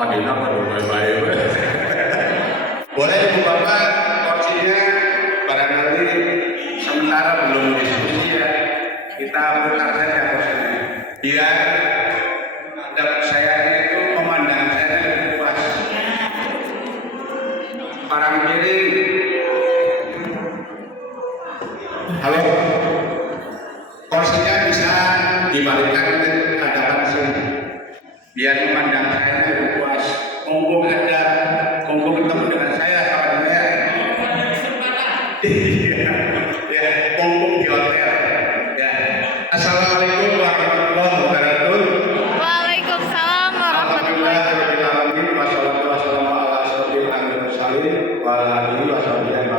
Oh, Dina baru baik-baik. Boleh Ibu Bapak kursinya barangkali sementara belum diskusi ya. Kita putar saja kursinya. Biar saya itu memandang saya lebih puas. Parang miring. Halo. Kursinya bisa dibalikkan ke hadapan sini. Biar memandang saya lebih puas. Mumpung ketemu dengan saya kawan saya. Iya, ya, mumpung di hotel. Ya. Assalamualaikum warahmatullahi wabarakatuh. Waalaikumsalam warahmatullahi wabarakatuh. Wassalatu wassalamu ala asyrofil anbiya'i mursalin wa ala alihi washabihi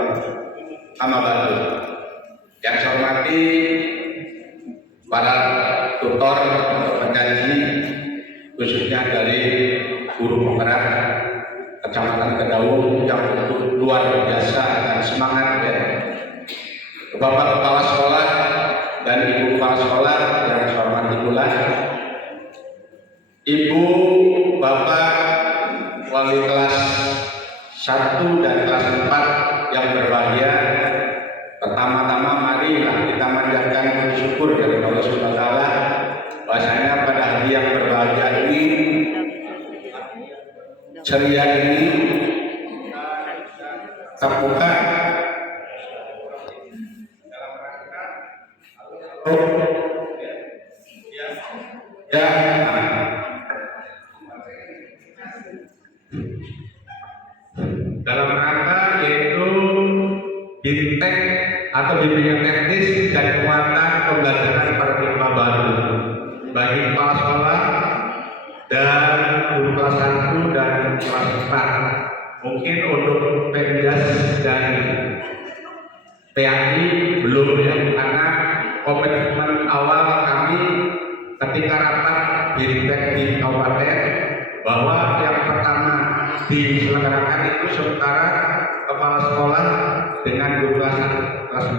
amma ba'du. Yang saya hormati para tutor pengaji khususnya dari guru penggerak Kecamatan Kedaung yang luar biasa dan semangat ya. Bapak kepala sekolah dan ibu kepala sekolah yang saya hormati pula, ibu bapak wali kelas 1 dan kelas 4 yang berbahagia. Pertama-tama marilah kita manjatkan syukur dari Allah Subhanahu wa taala bahwasanya pada hari yang berbahagia ini, ceria ini terbuka ya dalam rangka yaitu BIMTEK atau bimbingan teknis dan penguatan pembelajaran paradigma baru bagi kepala sekolah dan guru kelas 1 dan kelas 4. Mungkin untuk Pemdas dan PAI belum ya, karena komitmen awal kami ketika rapat BIMTEK di kabupaten bahwa yang pertama diselenggarakan itu sementara kepala sekolah dengan guru kelas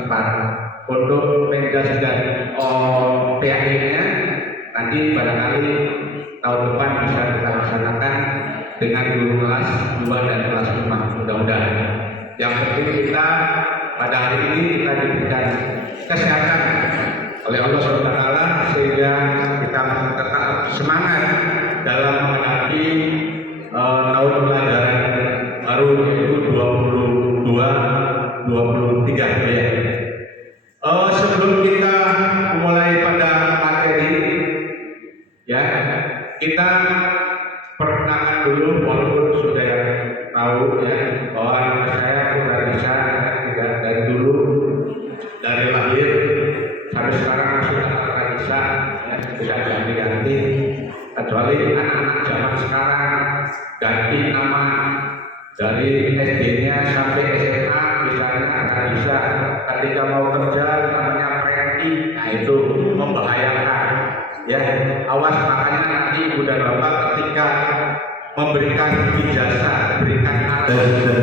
4. Untuk Pemdas dan PAI-nya nanti barangkali tahun depan bisa kita laksanakan dengan guru kelas 2 dan kelas 5 mudah-mudahan. Yang penting kita pada hari ini kita diberikan kesehatan oleh Allah SWT sehingga kita tetap semangat dalam menghadapi tahun pelajaran baru yaitu 22-23 ya. Sebelum kita mulai pada materi ya, kita perkenalkan dulu walaupun sudah tahu ya bahwa nama saya sudah bisa tidak dari dulu dari lahir sampai sekarang sudah tak bisa ya, tidak ganti-ganti kecuali anak-anak zaman sekarang ganti nama dari SD-nya sampai SMA misalnya tak bisa, ketika mau kerja namanya preti, nah itu membahayakan ya. Awas makanya nanti ibu dan bapak ketika memberikan ijazah, berikan akte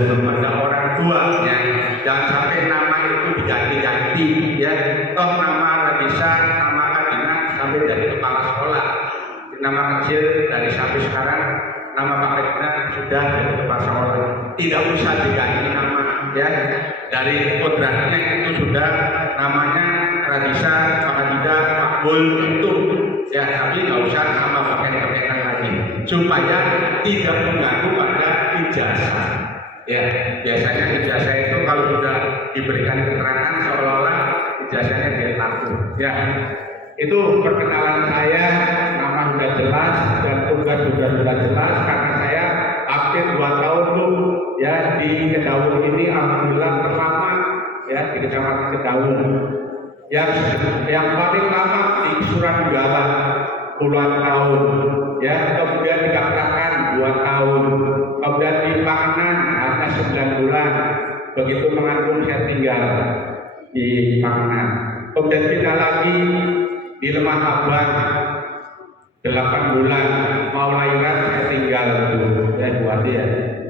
kepada orang tua ya, jangan sampai nama itu diganti-ganti ya. Toh nama Radisa, nama Kadina sampai jadi kepala sekolah, nama kecil dari sampai sekarang nama Pak Kadina sudah jadi kepala sekolah, tidak usah diganti nama ya. Dari kodratnya itu sudah namanya Radisa, Pak Kadina, Pak Bul itu ya, tapi nggak usah nama pakai-pakaian lagi supaya tidak mengganggu pada ijazah ya. Biasanya ijazah itu kalau sudah diberikan keterangan seolah-olah ijazahnya dia laku ya. Itu perkenalan saya, nama sudah jelas dan tugas sudah jelas karena saya hampir 2 tahun tuh ya di Kedaung ini, alhamdulillah pertama ya di Kecamatan Kedaung. Yang paling lama di Surat Gala puluhan tahun ya, kemudian di Kaptakan 2 tahun, kemudian di Panganan hanya 9 bulan. Begitu mengandung saya tinggal di Panganan, kemudian pindah lagi di Lemah Abang 8 bulan, mau lahiran saya tinggal dulu ya, 2 dia.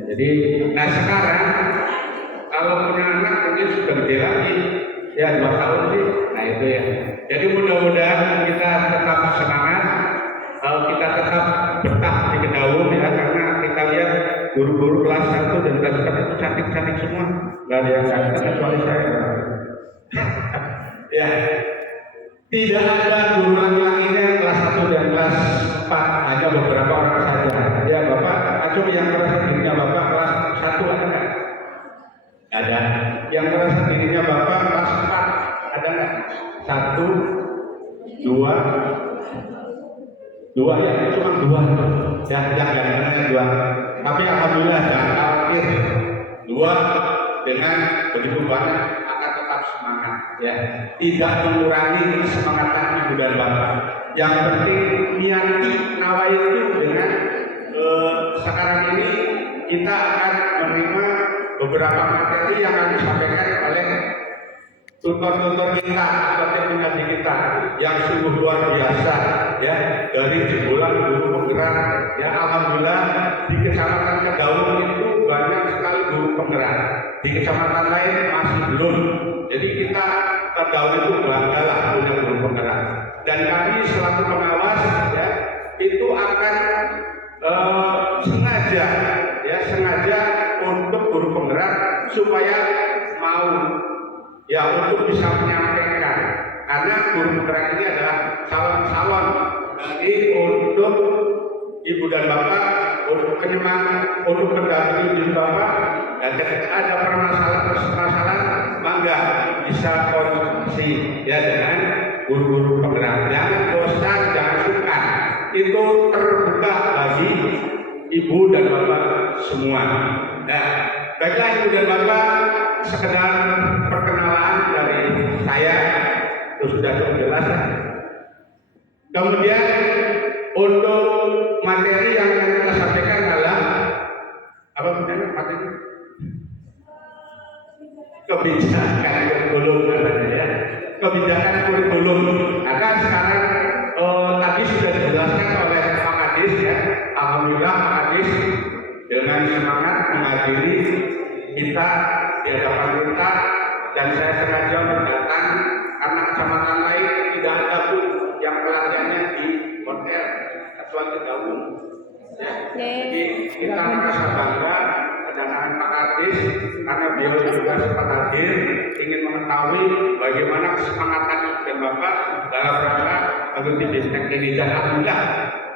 Jadi nah sekarang kalau punya anak mungkin sudah gede lagi ya, 2 tahun sih. Nah itu ya. Jadi mudah-mudahan kita tetap semangat, kita tetap betah di Kedaung ya, karena guru-guru kelas 1 dan kelas 4 itu cantik-cantik semua, nggak ada yang ganteng kecuali saya. Ya, tidak ada guru laki-lakinya kelas 1 dan kelas 4, hanya beberapa orang saja. Ya Bapak, acung yang merasa dirinya Bapak kelas 1 ada nggak? Ada. Yang merasa dirinya Bapak kelas 4 ada nggak? 1, 2, 2 ya, cuma 2. Ya, yang 2. Tapi alhamdulillah jangan khawatir. 2 dengan begitu banyak akan tetap semangat. Ya, tidak mengurangi kesemangatan ibu dan bapak. Yang penting niati nawaitu dengan sekarang ini kita akan menerima beberapa materi yang akan disampaikan oleh tutor-tutor kita atau teknik kita yang sungguh luar biasa, ya, dari jebolan guru penggerak. Ya, alhamdulillah di kecamatan Kedaung itu banyak sekali guru penggerak, di kecamatan lain masih belum. Jadi kita Kedaung itu banggalah punya guru penggerak, dan kami selaku pengawas, ya, itu akan sengaja untuk guru penggerak supaya mau, ya, untuk bisa menyampaikan, karena guru penggerak ini adalah calon-calon dari untuk ibu dan bapak, untuk penyemangat, untuk mendampingi ibu bapak. Dan ketika ada permasalahan, mangga bisa koordinasi, ya, dengan guru-guru penggerak. Jangan bosan, jangan sungkan, itu terbuka bagi ibu dan bapak semua. Nah, baiklah ibu dan bapak, sekedar perkenalan dari saya itu sudah cukup jelas. Kemudian untuk materi yang kita sampaikan adalah apa materi? Kebijakan kurikulum, ya. Kebijakan kurikulum. Karena sekarang tadi sudah dijelaskan oleh Pak Kadis, ya. Alhamdulillah Pak Kadis dengan semangat menghadiri kita di hadapan kita, dan saya sengaja datang karena kecamatan lain tidak ada pun yang pelatihannya di hotel kecuali Kedaung. Ya. Jadi kita merasa bangga kedatangan Pak Kadis karena beliau juga sempat hadir, ingin mengetahui bagaimana kesemangatan dan Bapak dalam rangka mengikuti bisnis ini, dan alhamdulillah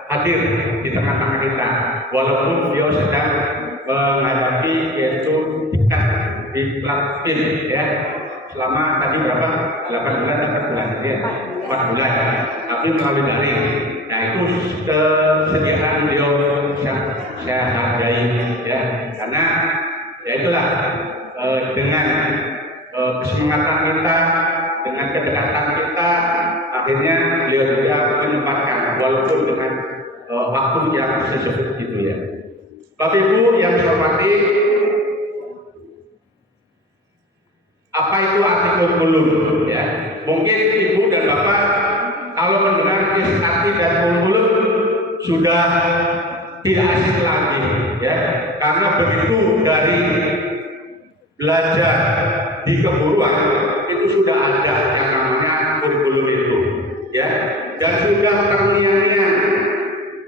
hadir di tengah-tengah kita, walaupun beliau sedang menghadapi yaitu tingkat di Latin, ya, selama tadi berapa? 8 bulan, 4 bulan, ya, 4 bulan, tapi melalui daring. Nah, itu kesediaan beliau saya hargai, ya, karena ya itulah dengan kesemangatan kita, dengan kedekatan kita, akhirnya beliau juga menyempatkan walaupun dengan waktu yang sesuai itu, ya. Bapak Ibu yang saya hormati, apa itu arti kurikulum, ya? Mungkin Ibu dan Bapak kalau mendengar arti dan kurikulum sudah tidak asing lagi, ya, karena begitu dari belajar di keguruan itu sudah ada yang namanya kurikulum itu, ya, dan sudah terngiang-ngiang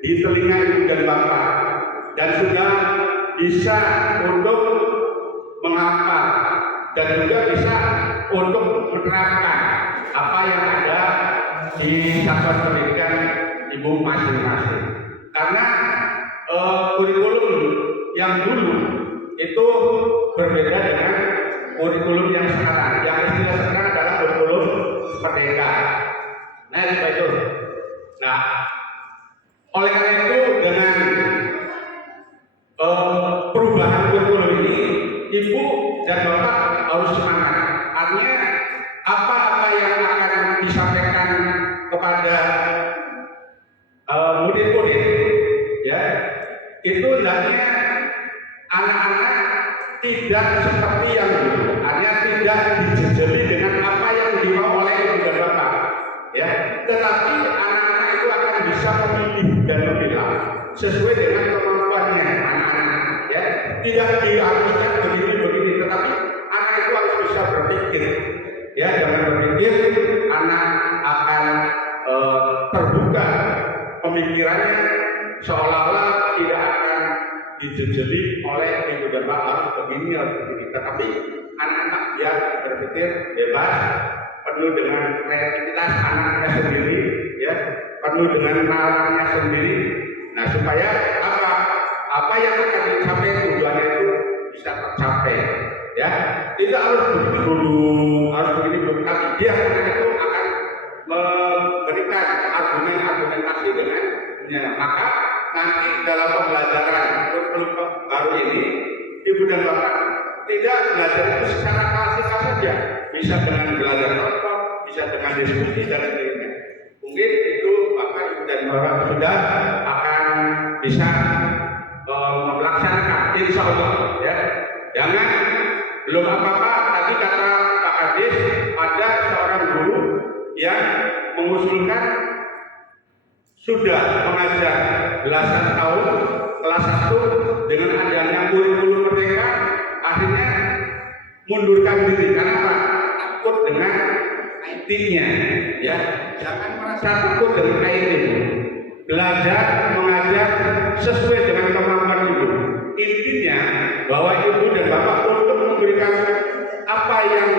di telinga ibu dan bapak, dan sudah bisa untuk menghafal dan juga bisa untuk menerapkan apa yang ada di satuan pendidikan ibu masing-masing. Karena kurikulum yang dulu itu berbeda dengan kurikulum yang sekarang. Yang istilah sekarang adalah kurikulum merdeka. Nah, itu. Nah, oleh karena itu dengan perubahan kurikulum ini, ibu dan bapak harus semangat. Artinya apa yang akan disampaikan kepada murid-murid, ya, itu hendaknya anak-anak tidak seperti yang dulu, artinya tidak dijejeli dengan apa yang dimau oleh ibu dan bapak, ya, tetapi anak-anak itu akan bisa memilih dan memilah sesuai dengan kemampuannya anak-anak, ya, tidak diharuskan begini, tetapi anak itu harus bisa berpikir, ya, jangan berpikir anak akan terbuka pemikirannya seolah-olah tidak akan dijejeli oleh ibu dan bapak harus begini harus begini. Tetapi anak-anak dia berpikir bebas, penuh dengan kreativitas anaknya sendiri, ya, penuh dengan nalarnya sendiri. Nah, supaya apa yang akan dicapai tujuannya itu bisa tercapai, ya. Tidak harus begini dulu, harus begini dulu. Tapi dia itu akan memberikan argumentasi dengannya. Maka nanti dalam pembelajaran kurikulum baru ini, ibu dan bapak tidak belajar itu secara klasik saja, bisa dengan belajar kelompok, bisa dengan diskusi dan sebagainya. Mungkin itu bapak ibu dan bapak sudah akan bisa melaksanakan, insya Allah, ya. Jangan belum apa-apa. Tadi kata Pak Kadis, ada seorang guru yang mengusulkan sudah mengajar belasan tahun kelas 1 dengan adanya kurikulum merdeka, akhirnya mundurkan diri. Kenapa? Takut dengan IT-nya, ya. Jangan merasa takut dengan IT. Belajar mengajar sesuai dengan kemampuan ibu. Intinya bahwa ibu dan bapak untuk memberikan apa yang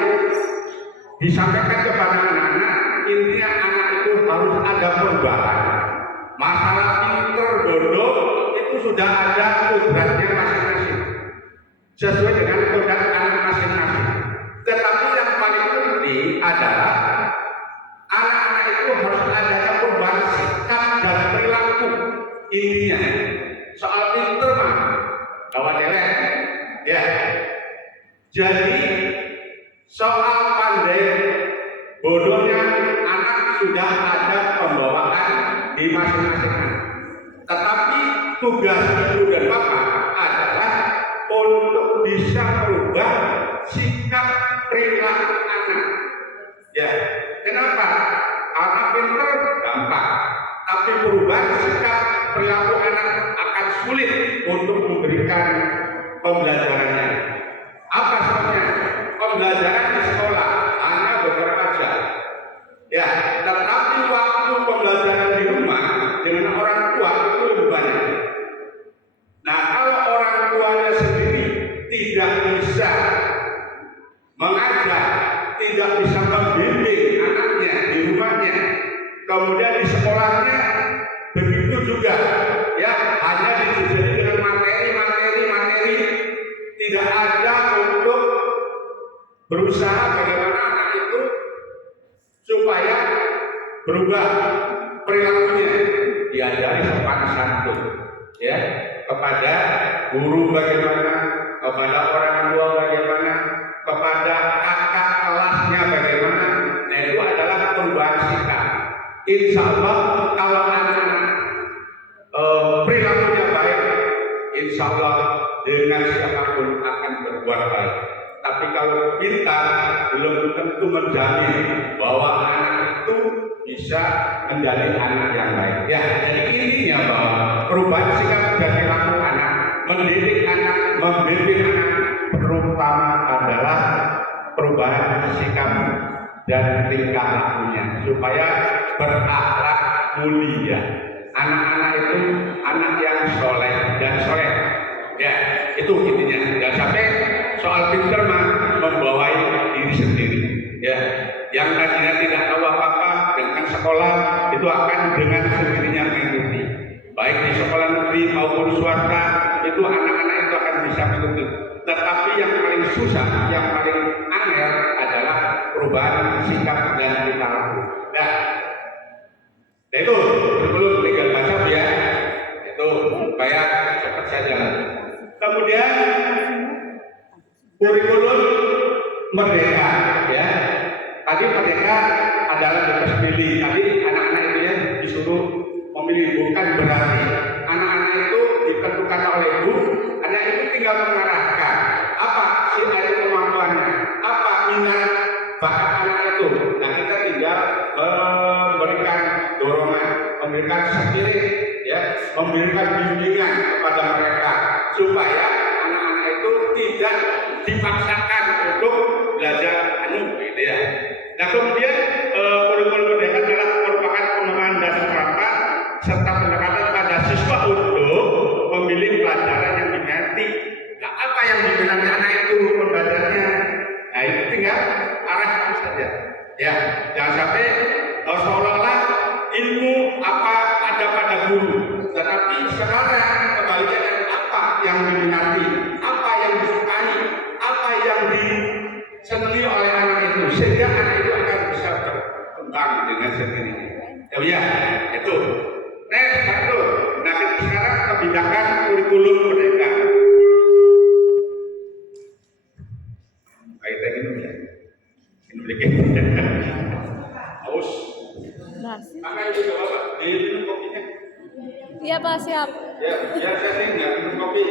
disampaikan kepada anak-anak, intinya anak itu harus ada perubahan. Masalah pinter, bodoh itu sudah ada kodratnya masing-masing, sesuai dengan kodrat anak masing-masing. Tetapi yang paling penting adalah anak-anak itu harus ada perubahan sikap dan perilaku. Intinya soal pinter mah kawan elek, ya. Jadi soal pandai bodohnya anak sudah ada pembawaan di masing-masing anak. Tetapi tugas ibu dan bapak adalah untuk bisa merubah sikap perilaku anak. Ya, kenapa? Anak pintar gampang, tapi perubahan sikap perilaku anak akan sulit untuk memberikan pembelajarannya. Apa sebabnya? Pembelajaran di sekolah hanya beberapa jam, ya, tetapi waktu pembelajaran di rumah dengan orang tua itu lebih banyak. Nah, kalau orang tuanya sendiri tidak bisa mengajar, tidak bisa membimbing anaknya di rumahnya, kemudian di sekolahnya begitu juga, ya, hanya dijejeli dengan materi, tidak ada untuk berusaha bagaimana anak itu supaya berubah perilakunya, diajari sopan santun, ya, kepada guru bagaimana, kepada orang tua bagaimana, kepada kakak kelasnya bagaimana. Nah, itu adalah perubahan sikap. Insya Allah kalau anak-anak perilakunya baik, insya Allah dengan siapapun akan berbuat baik. Tapi kalau kita belum tentu menjamin bahwa anak itu bisa menjadi anak yang baik. Ya, jadi intinya bahwa perubahan sikap dan perilaku anak, mendidik anak, membimbing anak, terutama adalah perubahan sikap dan tingkah lakunya supaya berakhlak mulia. Anak-anak itu anak yang soleh dan soleh. Ya, itu intinya. Dan sampai soal pinter mah membawai diri sendiri. Ya, yang tadinya tidak tahu apa-apa dengan sekolah itu akan dengan sendirinya mengikuti. Baik di sekolah negeri maupun swasta itu anak-anak itu akan bisa mengikuti. Tetapi yang paling susah, yang paling angel adalah perubahan sikap dan tingkah laku. Nah, itu belum tinggal baca ya. Itu supaya cepat saja. Kemudian kurikulum merdeka, ya. Tadi merdeka adalah bebas pilih. Tadi anak-anak itu ya disuruh memilih, bukan berarti anak-anak itu ditentukan oleh ibu. Anak itu tinggal mengarahkan apa sih ada kemampuannya, apa minat bakat anak itu. Nah, kita tinggal memberikan dorongan, memberikan spirit, ya, memberikan bimbingan kepada mereka supaya anak-anak itu tidak dipaksakan untuk belajar gitu ya. Nah, kemudian kurikulum merdeka adalah merupakan pengembangan dasar perangkat serta pendekatan pada siswa untuk memilih pelajaran yang Tetapi sekarang kebalikannya, apa yang diminati, apa yang disukai, apa yang disenangi oleh anak itu, sehingga anak itu akan bisa berkembang dengan sendirinya. Ya, itu. Satu. Nah, sekarang kebijakan kurikulum merdeka. Kayak tadi ya. Ini dikit. Haus. Maka itu coba Pak, minum kopinya. Iya Pak, siap. Ya, saya sih nggak minum kopi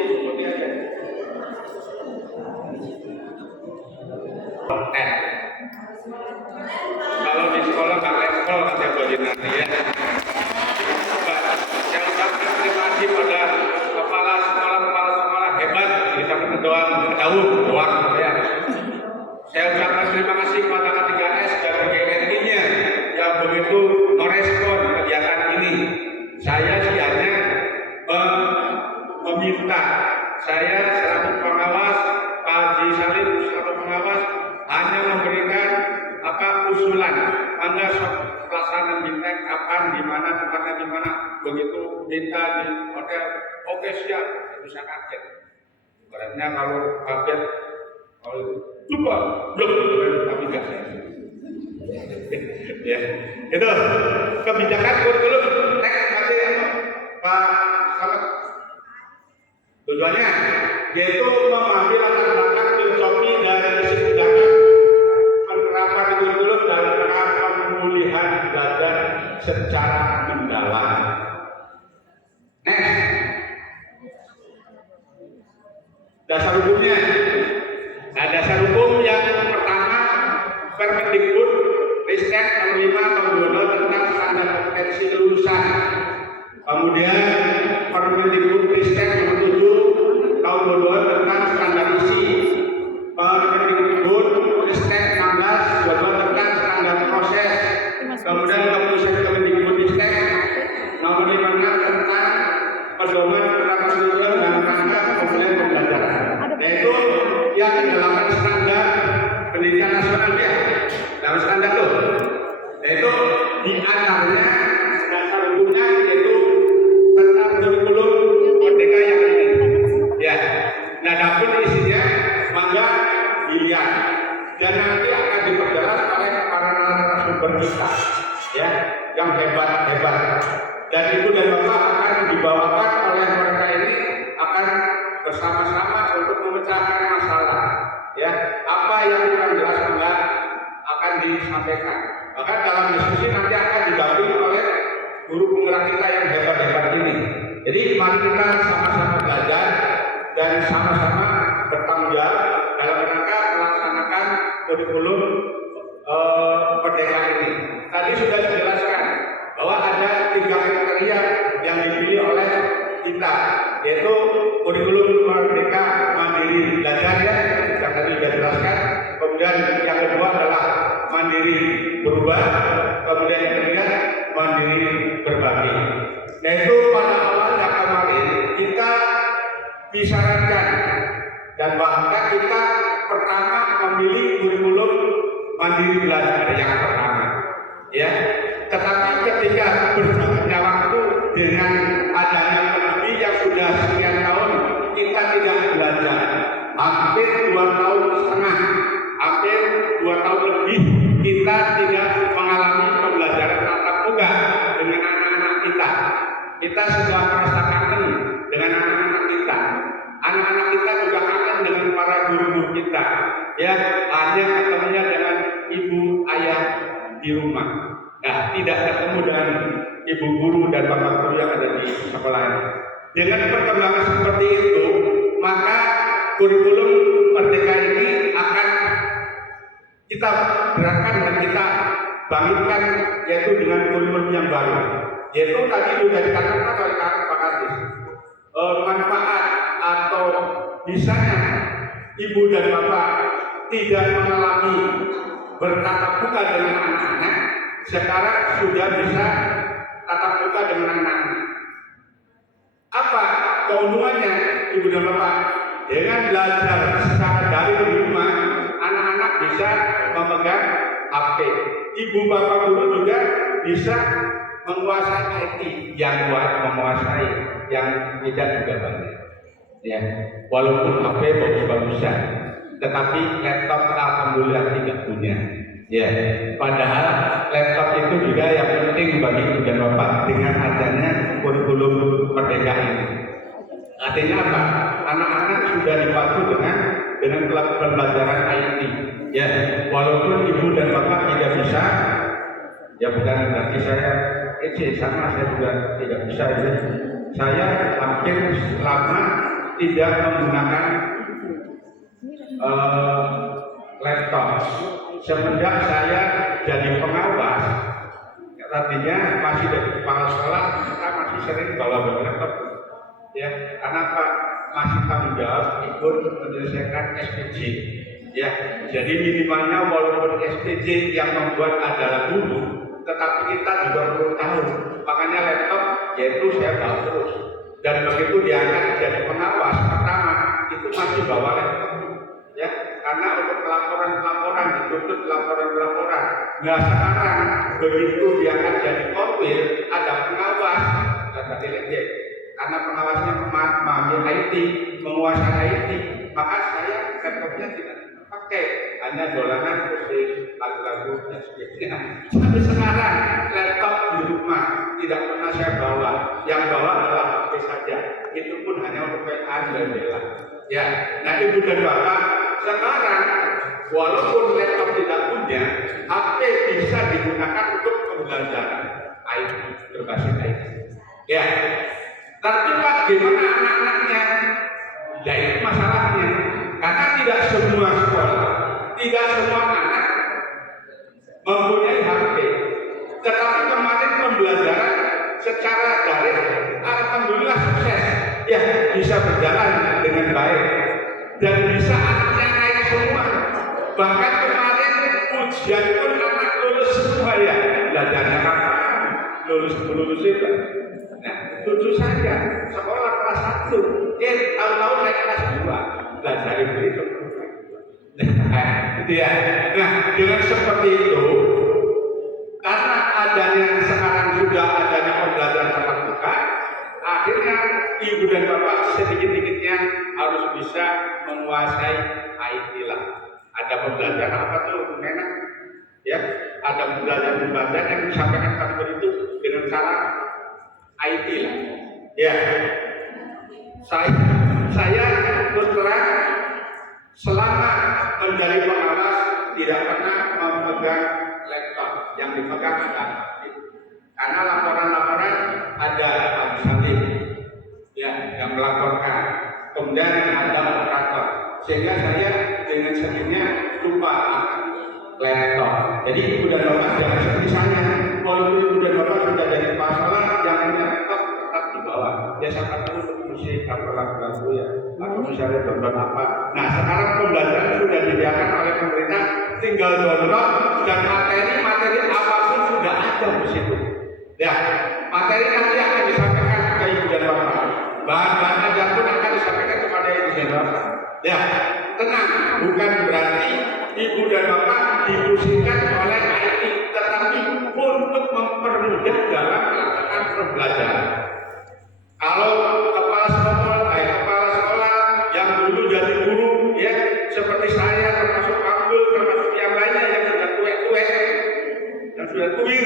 aja. Kalau di sekolah Pak level kata bagi nanti ya. Saya ucapkan terima kasih pada kepala sekolah hebat bisa mendoang doang ya. Saya ucapkan terima kasih pada K3S dan GRI-nya yang begitu merespon kegiatan ini. Saya sih hanya meminta, saya selaku pengawas, Pak Haji Salim selaku pengawas hanya memberikan usulan. Anda pelaksanaan bintang kapan, di mana, tempatnya di mana, begitu minta di hotel, oke siap, bisa kaget. Karena kalau kaget, kalau lupa, belum, tapi enggak. Ya, itu kebijakan kurikulum teks materi Pak Samet. Tujuannya yaitu mengambil latar belakang filosofi dari isi kebijakan penerapan kurikulum dalam rangka pemulihan belajar secara mendalam. Next, dasar hukumnya. Nah, dasar hukum yang pertama Permendikbud Ristek nomor 5 tahun 2022 tentang standar kompetensi lulusan. Kemudian Permendikbud Ristek nomor 7 tahun 2022 tentang standar isi. Permendikbud Ristek 16 2022 tentang standar proses. Kemudian Permendikbud Ristek nomor 56 tentang pedoman penerapan kurikulum dan rangka pemulihan pembelajaran. Yaitu yang mendalaman standar pendidikan nasional ya. Dalam standar itu, yaitu di antaranya dasar hukumnya yaitu tentang kurikulum merdeka yang ini. Ya, nah dapur isinya mangga dilihat dan nanti akan diperjelas oleh para narasumber kita, ya, yang hebat. Dan ibu dan bapak akan dibawakan oleh mereka ini akan bersama-sama untuk memecahkan masalah. Ya, apa yang kita jelas enggak akan disampaikan. Bahkan dalam diskusi nanti akan didampingi oleh guru penggerak kita yang hebat ini. Jadi mari kita sama-sama belajar dan sama-sama bertanggung jawab dalam rangka melaksanakan kurikulum merdeka ini. Tadi sudah dijelaskan bahwa ada 3 kriteria yang dipilih oleh kita, yaitu kurikulum merdeka mandiri belajar ya, yang tadi sudah dijelaskan. Kemudian yang kedua adalah mandiri berubah, kemudian yang ketiga mandiri berbagi. Yaitu pada awalnya kemarin kita disarankan dan bahkan kita pertama memilih kurikulum mandiri belajar yang pertama, ya. Tetapi ketika berjalannya waktu dengan adanya pandemi yang sudah sekian tahun kita tidak belajar, hampir 2 tahun setengah, hampir 2 tahun lebih kita tidak mengalami pembelajaran tatap muka dengan anak-anak kita. Kita sudah merasa kangen dengan anak-anak kita. Anak-anak kita juga kangen dengan para guru-guru kita. Ya, hanya ketemunya dengan ibu ayah di rumah. Nah, tidak ketemu dengan ibu guru dan bapak guru yang ada di sekolah ini. Dengan perkembangan seperti itu, maka kurikulum merdeka ini akan kita gerakan dan kita bangkitkan, yaitu dengan kurikulum yang baru. Yaitu tadi sudah dikatakan oleh Pak Kadis, manfaat atau misalnya ibu dan bapak tidak mengalami bertatap muka dengan anak-anak, sekarang sudah bisa tatap muka dengan anak-anak. Apa keuntungannya ibu dan bapak? Dengan belajar secara daring di rumah, anak-anak bisa memegang HP. Ibu bapak guru juga bisa menguasai IT yang menguasai yang tidak juga banyak. Ya, walaupun HP bagus-bagusan, tetapi laptop alhamdulillah tidak punya. Ya, padahal laptop itu juga yang penting bagi ibu dan bapak dengan adanya kurikulum merdeka ini. Artinya apa? Anak-anak sudah dibantu dengan pembelajaran IT. Ya, walaupun ibu dan bapak tidak bisa, ya bukan berarti saya sama saya juga tidak bisa. Ya. Saya hampir lama tidak menggunakan laptop. Semenjak saya jadi pengawas, artinya masih dari kepala sekolah, kita masih sering bawa laptop. Ya, karena Pak masih tanggung jawab ikut menyelesaikan SPJ. Ya, jadi minimalnya walaupun SPJ yang membuat adalah guru, tetapi kita juga perlu tahu. Makanya laptop yaitu saya bawa terus. Dan begitu diangkat jadi pengawas pertama itu masih bawa laptop. Ya, karena untuk laporan-laporan dituntut laporan-laporan. Nah sekarang begitu diangkat jadi korwil ada pengawas dan legit. Karena pengawasnya memahami IT, menguasai IT, maka saya laptopnya tidak pakai, hanya dolanan musik, lagu-lagu dan sebagainya. Tapi sekarang laptop di rumah tidak pernah saya bawa, yang bawa adalah HP saja. Itu pun hanya untuk PA dan bela. Ya, nah ibu dan bapak sekarang walaupun laptop tidak punya, HP bisa digunakan untuk pembelajaran IT berbasis IT. Ya. Tapi Pak, gimana anak-anaknya? Ya itu masalahnya. Karena tidak semua sekolah, tidak semua anak mempunyai HP. Tetapi kemarin pembelajaran secara daring, alhamdulillah sukses. Ya, bisa berjalan dengan baik. Dan bisa anaknya naik semua. Bahkan kemarin ujian pun anak lulus semua ya. Belajarnya apa? Lulus itu. Nah, cucu saya sekolah kelas 1, tahun-tahun naik kelas 2, belajar itu. Nah, gitu ya. Nah, dengan seperti itu, karena adanya sekarang sudah adanya pembelajaran tatap muka, akhirnya ibu dan bapak sedikit-sedikitnya harus bisa menguasai IT lah. Ada pembelajaran apa tuh, enak? Ya, ada pembelajaran yang disampaikan pada itu dengan cara IT lah. Ya, saya terus terang selama menjadi pengawas tidak pernah memegang laptop, yang dipegang adalah karena laporan-laporan ada administratif, ya, yang melaporkan, kemudian ada operator, sehingga saya dengan sendirinya lupa laptop. Jadi ibu dan bapak jangan seperti saya. Kalau ibu dan bapak sudah dari pasaran yang punya laptop tetap di bawah. Ya siapa tahu musik atau lagu-lagu ya, atau misalnya download apa. Nah sekarang pembelajaran sudah disediakan oleh pemerintah, tinggal download dan materi apapun sudah ada di situ. Ya, materi nanti akan disampaikan ke ibu dan bapak. Bahan-bahan ajar pun akan disampaikan kepada ibu dan bapak. Ya, tenang, bukan berarti ibu dan bapak dipusingkan oleh IT, tetapi untuk mempermudah dalam melakukan pembelajaran. Kalau kepala sekolah yang dulu jadi guru, ya seperti saya, termasuk Abdul, termasuk yang lainnya yang sudah tua, yang sudah tuir,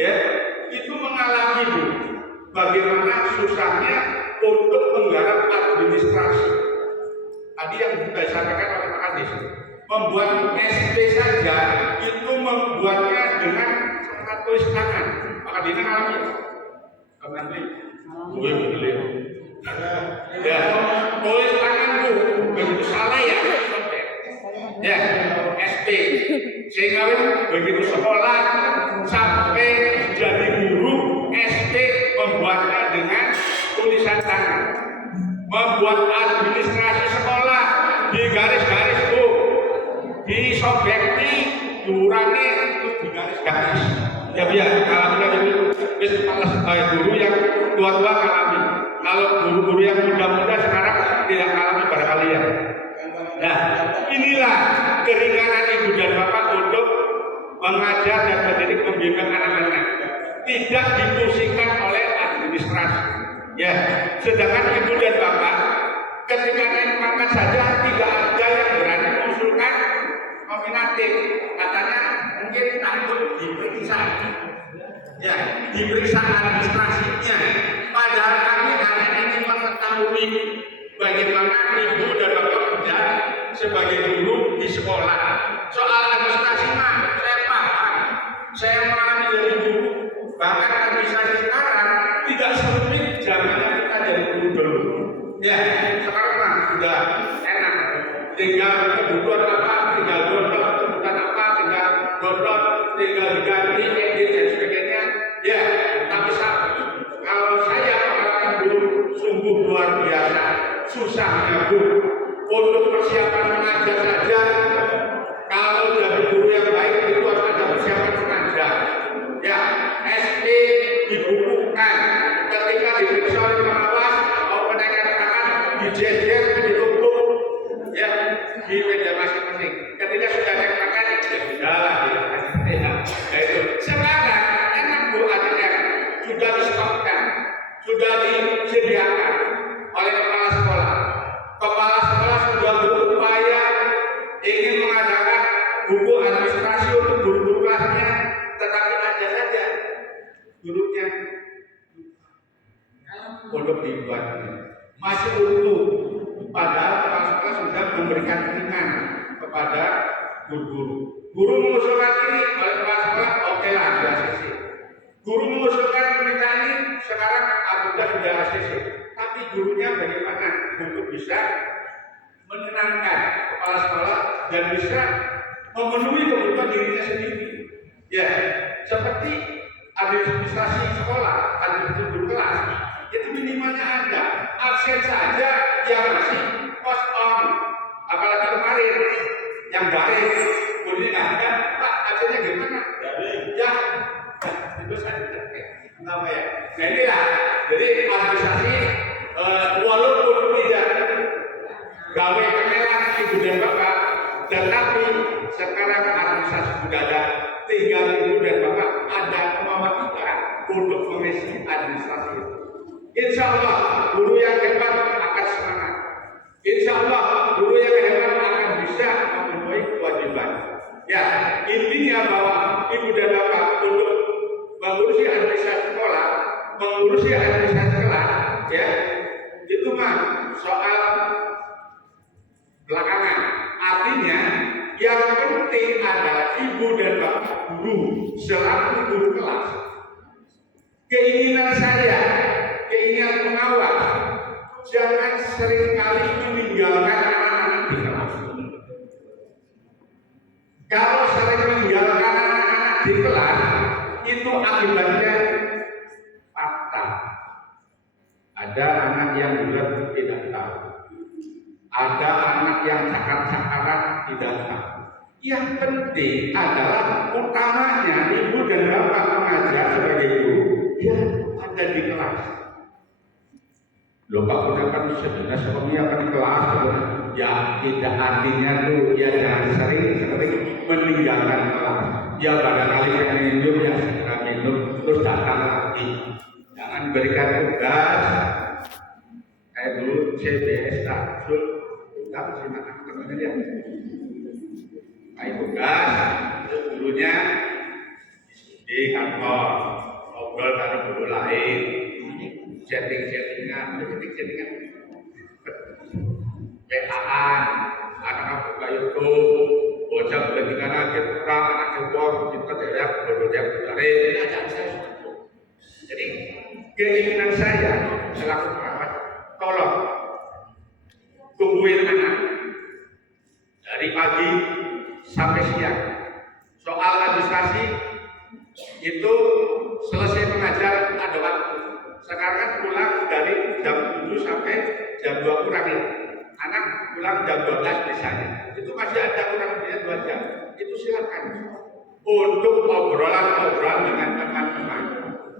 ya itu mengalami bu, bagaimana susahnya untuk menggarap administrasi. Tadi yang sudah disampaikan oleh Pak Kadis, membuat SP saja itu membuatnya dengan sangat tulis tangan. Pak Kadis alami, nanti gue beli. Ya, tulis tangan bu, begitu salah ya, ya SP. Sehingga begitu sekolah sampai jadi guru, SP membuatnya dengan tulisan tangan. Membuat administrasi sekolah di garis-garis bu, disobekti, diurangi, terus digaris-garis. Ya biar kalau itu guru yang tua-tua alami. Kalau guru-guru yang muda-muda sekarang tidak alami barangkali ya. Nah, inilah keringanan ibu dan bapak untuk mengajar dan mendidik membimbing anak-anak. Tidak dipusingkan oleh administrasi. Ya, sedangkan ibu dan bapak ketika naik pangkat saja tidak ada yang berani mengusulkan nominatif. Katanya mungkin takut diperiksa. Ya, diperiksa administrasinya. Padahal kami hanya ingin mengetahui bagaimana ibu dan bapak kerja sebagai guru di sekolah. Soal administrasi mah saya paham. Saya mengalami dari guru, bahkan administrasi sekarang tidak serumit zamannya kita dari guru dulu. Ya, sekarang mah sudah enak. Tinggal kebutuhan apa, tinggal download kebutuhan apa, tinggal download, tinggal diganti, edit dan sebagainya. Ya, tapi kalau saya mengatakan guru sungguh luar biasa, susahnya Bu. Untuk persiapan mengajar saja, kalau jadi guru yang baik itu harus ada persiapan mengajar. Ya, SP dibukukan, ketika diperiksa oleh pengawas, penanya tangan dijejer, ditumpuk, ya di meja masing-masing. Ketika sudah naik pangkat, ya sudah lah, ya itu. Sekarang enak Bu ATM sudah di-stopkan, sudah disediakan oleh kepala sekolah. Kepala sekolah sudah berupaya ingin mengadakan buku administrasi untuk guru-guru kelasnya, tetapi ada saja gurunya untuk dibuat masih utuh. Padahal kepala sekolah sudah memberikan keringan kepada guru-guru. Guru mengusulkan ini oleh kepala sekolah, oke lah, sudah ACC. Guru mengusulkan permintaan ini, sekarang alhamdulillah sudah ACC. Tapi gurunya bagaimana untuk bisa menenangkan kepala sekolah dan bisa memenuhi kebutuhan dirinya sendiri. Ya, seperti administrasi sekolah, administrasi guru kelas, itu minimalnya ada absen saja yang masih post on. Apalagi kemarin yang garing, kemudian nggak ada, Pak absennya gimana? Garing. Ya, itu saja. Kenapa ya? Nah inilah, jadi administrasi walaupun tidak gawe kemelan ibu dan bapak, tetapi sekarang administrasi sudah ada, tinggal ibu dan bapak ada kemauan kita untuk mengisi administrasi. Insya Allah guru yang hebat akan semangat. Insya Allah guru yang hebat akan bisa memenuhi kewajiban. Ya, intinya bahwa ibu dan bapak untuk mengurusi administrasi sekolah, mengurusi administrasi kelas, ya itu mah soal belakangan. Artinya yang penting adalah ibu dan bapak guru selaku guru kelas. Keinginan saya, keinginan pengawas, jangan seringkali meninggalkan anak-anak di kelas. Kalau sering meninggalkan anak-anak di kelas, itu akibatnya fatal. Ada anak yang bulat tidak tahu. Ada anak yang cakar-cakaran tidak tahu. Yang penting adalah utamanya ibu dan bapak mengajar sebagai guru yang ada di kelas. Loh Pak, kan sebenarnya semuanya akan di kelas. Ya tidak, artinya tuh ya jangan sering meninggalkan kelas. Ya barangkali yang minum ya segera minum terus datang lagi. Jangan berikan tugas kayak dulu CBS taksul tugas silakan teman-teman ya. Kayak tugas terus gurunya di kantor ngobrol karena guru lain, setting-settingan WA-an, anak-anak buka YouTube, bocah berhentikan aja kurang, anak kewong, kita tidak bodohnya berlari, ajak saya. Jadi keinginan saya selaku perawat, tolong tungguin anak dari pagi sampai siang. Soal administrasi itu selesai mengajar ada waktu. Sekarang kan pulang dari jam 7 sampai jam 2 kurang ya. Anak pulang jam 12 misalnya. Itu masih ada kurang lebih 2 jam. Itu silakan untuk obrolan-obrolan dengan teman-teman.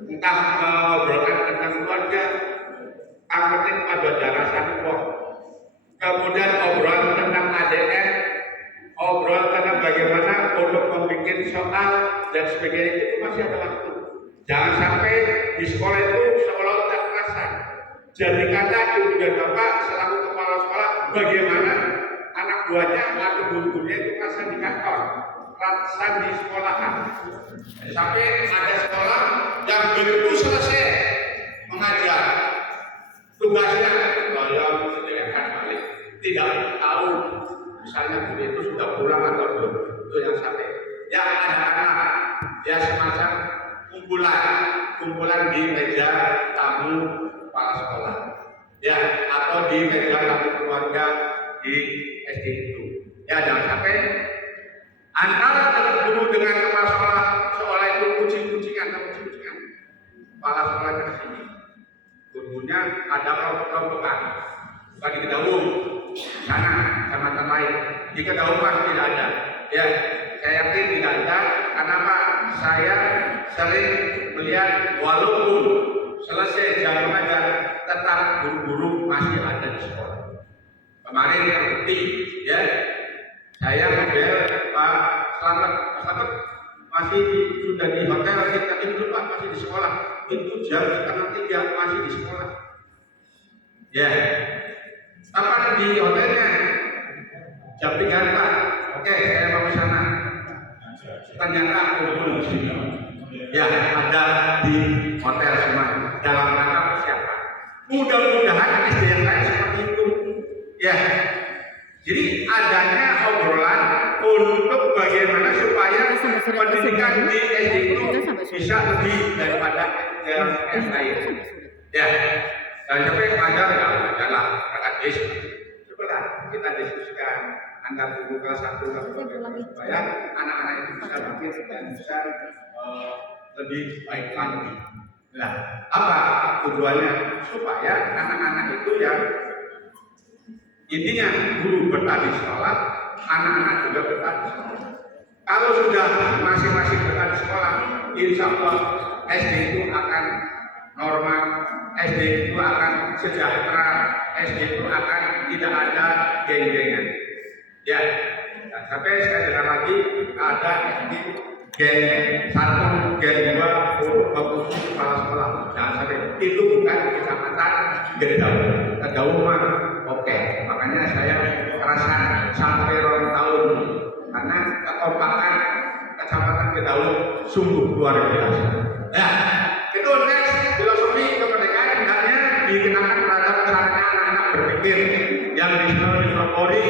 Entah obrolan tentang keluarga, yang penting pada darasan kok. Kemudian obrolan tentang ADN, obrolan tentang bagaimana untuk membuat soal dan sebagainya, itu masih ada waktu. Jangan sampai di sekolah itu seolah tidak terasa. Jadikanlah ibu dan bapak selaku kepala sekolah bagaimana anak buahnya atau guru-gurunya itu rasa di kantor, rasa di sekolahan. Sampai ada sekolah yang begitu selesai mengajar, tugasnya saya sediakan balik, tidak tahu misalnya guru itu sudah pulang atau belum. Itu yang sampai ya anak-anak ya semacam kumpulan di meja tamu kepala sekolah ya, atau di meja tamu keluarga di SD itu ya. Jangan sampai antara guru dengan kepala sekolah itu kucing-kucingan. Kepala sekolah ke sini, gurunya ada kelompok-kelompokan, bukan di Kedaung sana kecamatan lain, di Kedauman tidak ada ya. Saya yakin tidak ada. Kenapa? Saya sering melihat walaupun selesai jam mengajar tetap guru-guru masih ada di sekolah. Kemarin terbukti ya, saya model Pak Slamet masih sudah di hotel, kita itu Pak masih di sekolah. Itu jam 2:30 masih di sekolah. Ya, kapan di hotelnya? Jam 3 Pak. Oke, saya mau ke sana. Ternyata kumpul di sini. Ya, ada di hotel semua dalam rangka persiapan. Mudah-mudahan SD yang lain seperti itu. Ya, jadi adanya obrolan untuk bagaimana supaya pendidikan di SD itu bisa lebih daripada yang lain. Ya, dan sampai mengajar ya adalah perangkat desa. Cobalah kita diskusikan antar guru kelas 1 supaya anak-anak itu bisa makin dan bisa lebih baik lagi. Nah, apa tujuannya? Supaya anak-anak itu yang intinya guru betah di sekolah, anak-anak juga betah di sekolah. Kalau sudah masing-masing betah di sekolah, insya Allah SD itu akan normal, SD itu akan sejahtera, SD itu akan tidak ada geng-gengan. Ya, nah, sampai saya dengar lagi ada SD geng 1, geng 2 untuk mempunyai kepala sekolah. Jangan sampai itu bukan kecamatan Kedauman. Oke, makanya saya kerasan sampai 2 tahun karena kekompakan kecamatan Kedaung sungguh luar biasa. Ya, itu next filosofi kemerdekaan hendaknya dikenakan terhadap caranya anak-anak berpikir yang dipelopori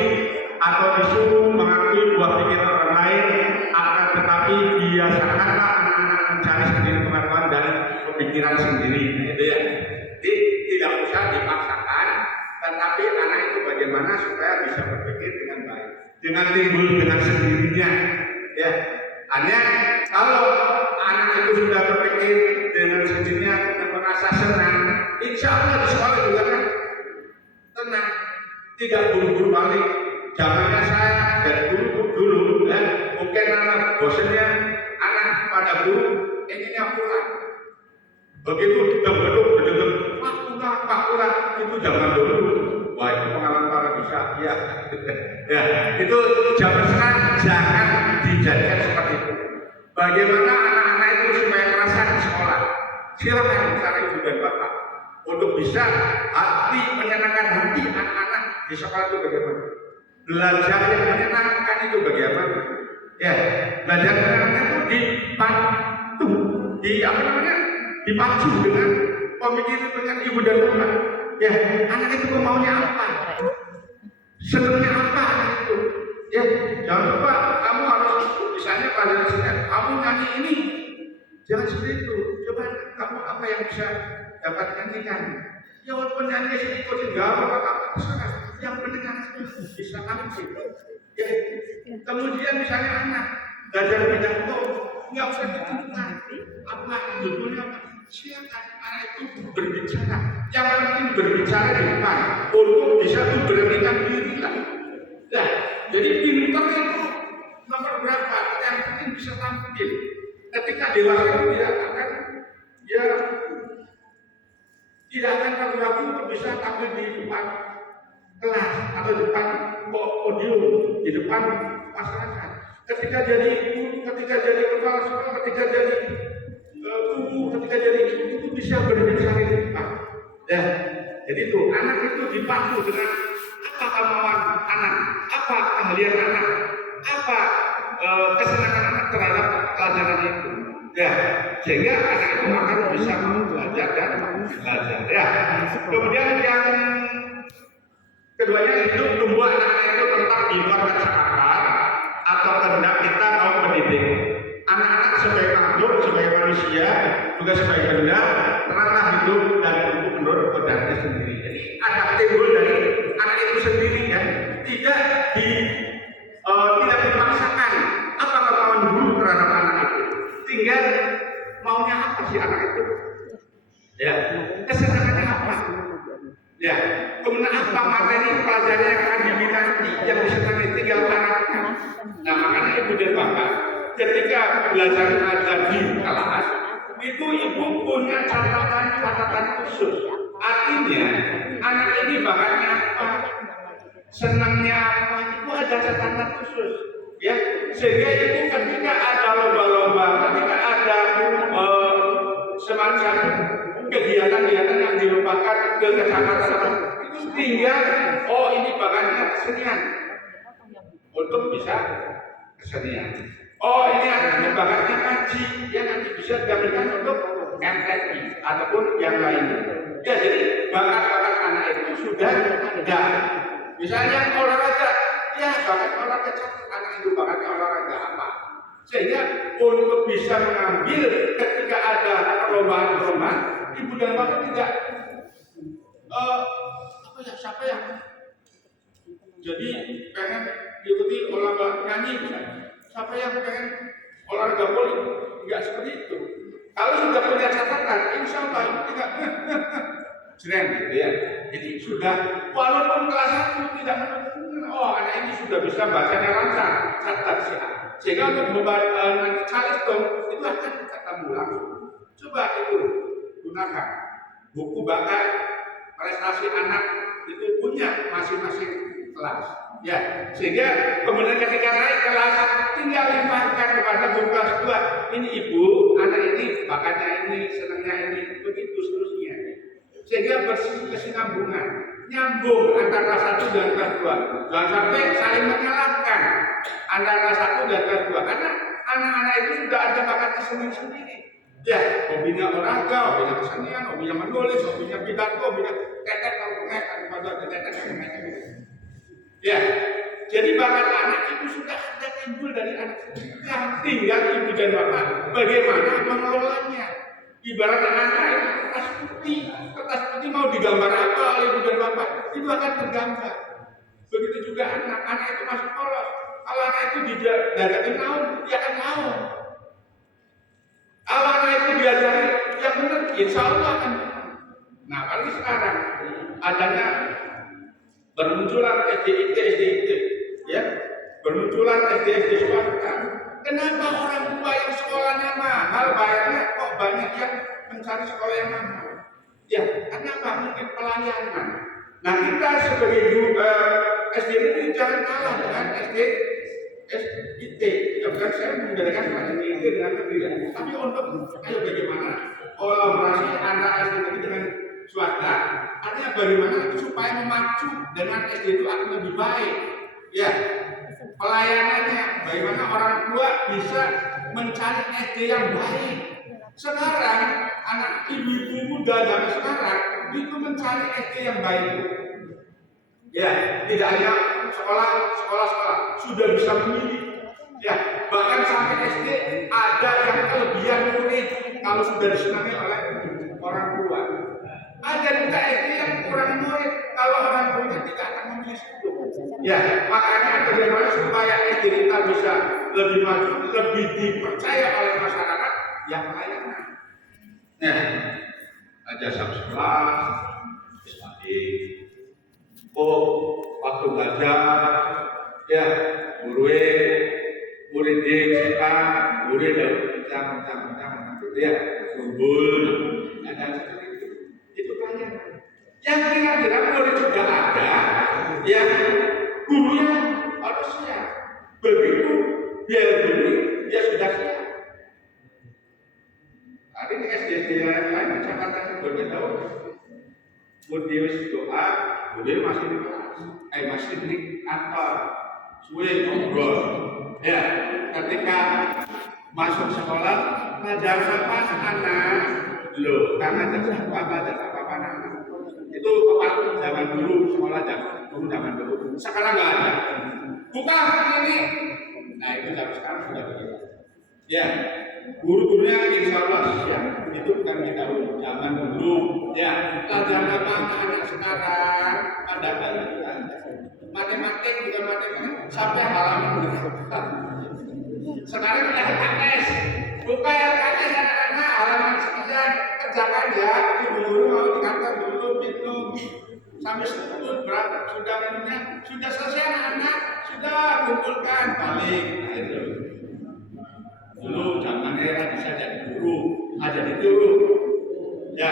atau disuruh mengakui buah pikiran orang lain, akan tetapi biasakanlah anak-anak mencari sendiri pengetahuan dan pemikiran sendiri, gitu ya. Jadi tidak usah dipaksakan, tetapi anak itu bagaimana supaya bisa berpikir dengan baik, dengan timbul dengan sendirinya, ya. Hanya kalau anak itu sudah berpikir dengan sendirinya dan merasa senang, insya Allah di sekolah juga kan tenang, tidak buru-buru balik. Zamannya saya dan guru dulu, ya, mungkin anak bosannya anak pada guru ininya pulang. Begitu beduk, Pak pulang, itu zaman dulu. Wah, itu pengalaman para bisa, ya. Ya, itu zaman sekarang jangan dijadikan seperti itu. Bagaimana anak-anak itu supaya merasa di sekolah? Silakan cari ibu dan bapak untuk bisa menyenangkan hati anak-anak di sekolah itu bagaimana? Belajar yang menyenangkan itu bagaimana? Ya, belajar menyenangkan itu dipacu dengan pemikiran ibu dan bapak. Ya, anak itu maunya apa? Senangnya apa anak itu? Ya, jangan lupa kamu harus misalnya pada kamu nyanyi ini, jangan seperti itu. Coba kamu apa yang bisa dapat nyanyikan? Ya walaupun nyanyi sedikit tinggal apa terserah. Yang penting bisa ngerti. Ya, kemudian misalnya anak belajar pidato, nggak usah ditentukan apa judulnya apa. Silakan anak itu berbicara. Yang penting berbicara di depan untuk bisa memberanikan diri lah. Nah, jadi pintar itu nomor berapa? Yang penting bisa tampil. Ketika dewasa itu tidak akan ragu-ragu untuk bisa tampil di depan kelas atau di depan podium, di depan masyarakat. Ketika jadi guru, ketika jadi kepala sekolah, ketika jadi guru, ketika jadi itu bisa berbicara di depan. Ya, Jadi itu anak itu dipandu dengan apa kemauan anak, apa keahlian anak, apa kesenangan anak terhadap pelajaran itu. Ya, sehingga anak itu akan bisa belajar dan belajar. Ya. Kemudian yang keduanya itu tumbuh anak-anak itu tetap di luar kacamata atau kehendak kita kaum pendidik. Anak-anak sebagai makhluk, sebagai manusia, juga sebagai benda, teranglah hidup dan tumbuh menurut kodratnya sendiri. Jadi ada timbul dari anak itu sendiri ya, tidak dipaksakan apa kemauan guru terhadap anak itu. Tinggal maunya apa sih anak itu? Ya, kesenangannya apa? Ya, kemudian apa materi pelajaran yang akan diminati yang disenangi tinggal anaknya. Nah makanya ibu dan bapak ketika belajar ngajar di kelas itu ibu punya catatan khusus. Artinya anak ini bakatnya apa, senangnya apa, itu ada catatan khusus. Ya, sehingga itu ketika ada lomba-lomba, ketika ada semacam kegiatan-kegiatan yang dilombakan ke kecamatan itu tinggal ini bakatnya kesenian untuk bisa kesenian. Ini anaknya bakatnya ngaji yang nanti bisa digunakan untuk MTI ataupun yang lainnya. Ya, jadi bakat-bakat anak itu sudah ada. Misalnya olahraga, ya bakat olahraga, anak itu bakatnya olahraga apa? Sehingga untuk bisa mengambil ketika ada perlombaan-perlombaan, ibu dan bapak tidak siapa yang jadi pengen diikuti olahraga nyanyi misalnya, siapa yang pengen olahraga voli, enggak seperti itu. Kalau sudah punya catatan, insya Allah itu tidak sering gitu ya. Jadi sudah walaupun kelas 1 tidak anak ini sudah bisa bacanya lancar, catat sih. Sehingga untuk membaca nanti Charleston itu akan ketemu langsung. Coba itu gunakan buku bakat prestasi anak itu punya masing-masing kelas. Ya, sehingga kemudian ketika naik kelas tinggal limpahkan kepada guru kelas 2. Ini ibu, anak ini bakatnya ini, senangnya ini, begitu seterusnya. Sehingga berkesinambungan, nyambung antara kelas 1 dan kelas 2. Jangan sampai saling menyalahkan antara kelas 1 dan kelas 2 karena anak-anak itu sudah ada bakatnya sendiri-sendiri. Ya, hobinya olahraga, hobinya kesenian, hobinya menulis, hobinya pidato, hobinya tetek, kalau tetek. Ya, jadi bakat anak itu sudah ada timbul dari anak sendiri. Yang tinggal ibu dan bapak bagaimana mengelolanya. Ibarat anak itu kertas putih mau digambar apa oleh ibu dan bapak itu akan tergambar. Begitu juga anak itu masih polos. Kalau anak itu diajarin naon, dia akan naon. Kalau anak itu diajari yang benar, insya Allah akan. Nah, kali sekarang adanya bermunculan SD, ya, bermunculan SD swasta. Kenapa orang tua yang sekolahnya mahal bayarnya kok banyak yang mencari sekolah yang mahal? Ya, kenapa? Mungkin pelayanan. Nah, kita sebagai guru SD ini jangan kalah dengan SDIT. Ya, bukan saya membedakan SDIT dengan negeri, tapi untuk ayo bagaimana kolaborasi antara SD dengan swasta, artinya bagaimana supaya memacu dengan SD itu akan lebih baik. Ya, pelayanannya, bagaimana orang tua bisa mencari SD yang baik. Sekarang anak ibu-ibu muda zaman sekarang itu mencari SD yang baik. Ya, tidak hanya sekolah sudah bisa memilih. Ya, bahkan sampai SD ada yang kelebihan murid kalau sudah disenangi oleh orang tua. Ada juga SD yang kurang murid kalau orang tuanya tidak akan memilih itu. Ya, makanya bagaimana supaya SD kita bisa lebih maju, lebih dipercaya oleh masyarakat yang lainnya. Nah, aja sekolah, waktu belajar, ya, murid kita, murid dan macam-macam, gitu ya, kumpul, ada seperti itu. Itu pelajaran. Yang kira-kira murid sudah ada, yang gurunya harus siap. Begitu dia guru, dia sudah siap. Hari ini SD yang lain kecamatan berbeda. Kemudian dia doa, dia masih di kelas, masih di kantor, suwe ngobrol. Ya, ketika masuk sekolah, belajar apa anak? Loh, karena jasa apa anak? Itu kepala zaman dulu, sekolah zaman dulu. Sekarang nggak ada. Buka ini. Nah, itu sekarang sudah begitu. Ya, guru-gurunya insya Allah siap. Itu bukan kita zaman dulu. Ya, pelajaran apa anak sekarang ada matematik bukan matematik sampai halaman berapa. Sekarang ada LKS. Buka LKS anak-anak halaman sekian kerjakan ya. Ibu-guru mau di kantor dulu minum sampai sebetulnya berapa sudah minumnya sudah selesai anak-anak sudah kumpulkan balik. Nah, itu. Dulu zaman era bisa jadi guru, ada di guru. Ya,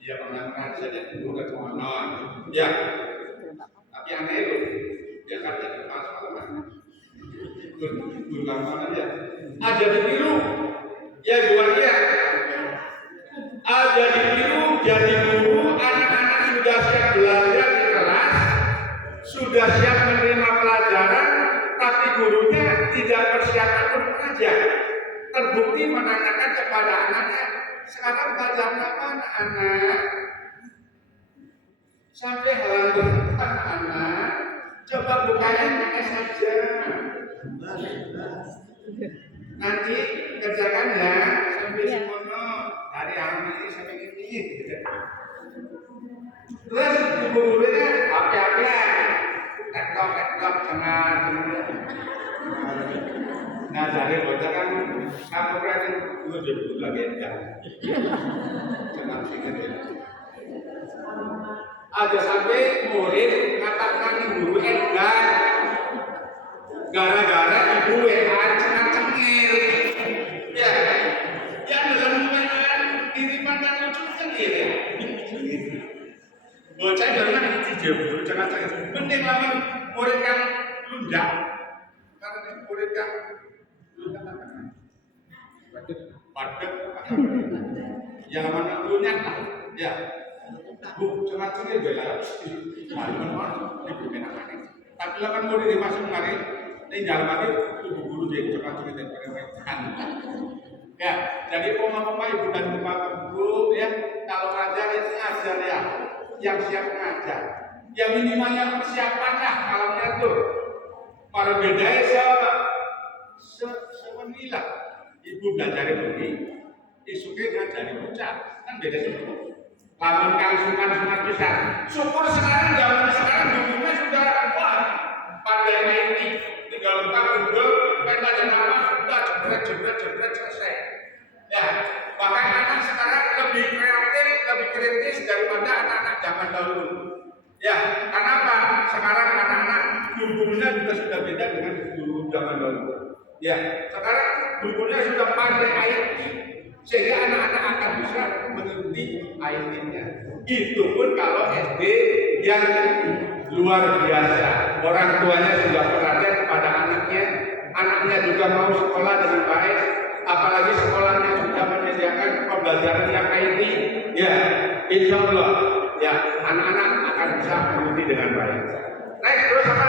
dia pernah bisa jadi guru ke mana? Ya, tapi aneh itu, dia kan jadi masalah. Guru mana dia? Ada di guru, ya buat dia. Ada di guru, jadi guru, anak-anak sudah siap belajar di kelas, sudah siap menerima pelajaran. Tapi gurunya tidak persiapan untuk mengajar. Terbukti menanyakan kepada anaknya, sekarang belajar apa anak-anak? Sampai halaman anak-anak, coba bukanya pakai saja. Nanti kerjakan ya, sampai semono dari halaman ini sampai ini. Terus guru-gurunya apa-apa. Tektok jangan. Nah dari bocah kan kamu kan lebih lagi enggak. Jangan sikit ya. Ada sampai murid katakan guru Edgar gara-gara ibu cengir. Ya dalam kiriman yang lucu kan ya. Bocah jangan dijebur jangan penting lagi murid yang lunjak karena murid yang padat yang mana lunyak lah ya bu jangan cengir bela ibu kenakan tapi lakan murid dimasuk kali ini jalan lagi ibu guru jadi jangan cengir dan peremetan ya jadi poma-poma ibu dan bapak-ibu ya kalau ngajar itu ngajar ya yang siap mengajar, yang minimalnya persiapan lah kalau itu. Para bedanya semenilah. Ibu belajar begini, isuke ngajari bocah, kan beda semua. Lamun kangsungan sunat bisa. Syukur sekarang zaman sekarang gurunya sudah wah pandai IT, tinggal buka Google, pelajaran apa sudah jebret selesai. Ya, bahkan anak sekarang lebih kreatif, lebih kritis daripada anak-anak zaman dahulu. Ya, kenapa? Sekarang anak-anak gurunya juga sudah beda dengan guru zaman dahulu. Ya, sekarang gurunya sudah pandai IT, sehingga anak-anak akan bisa mengerti IT-nya. Itu pun kalau SD yang luar biasa, orang tuanya sudah perhatian kepada anaknya juga mau sekolah dengan baik. Apalagi sekolahnya sudah menyediakan pembelajaran yang IT, ya insya Allah ya anak-anak akan bisa mengerti dengan baik. Next terus apa?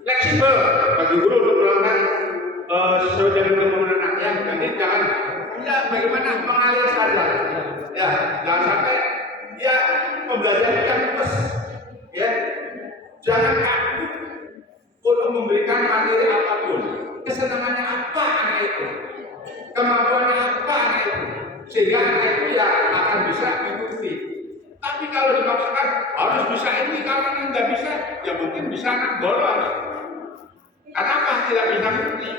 Fleksibel bagi guru untuk melakukan sesuai dengan kemampuan anaknya. Jadi jangan ya bagaimana mengalir saja, ya jangan sampai ya pembelajaran yang terus, ya jangan kaku untuk memberikan materi apapun. Kesenangannya apa anak itu, kemampuannya apa anak itu, sehingga anak itu ya akan bisa mengikuti. Tapi kalau dipaksakan harus bisa ini, kalau nggak bisa, ya mungkin bisa anak bolos. Kenapa tidak bisa mengikuti?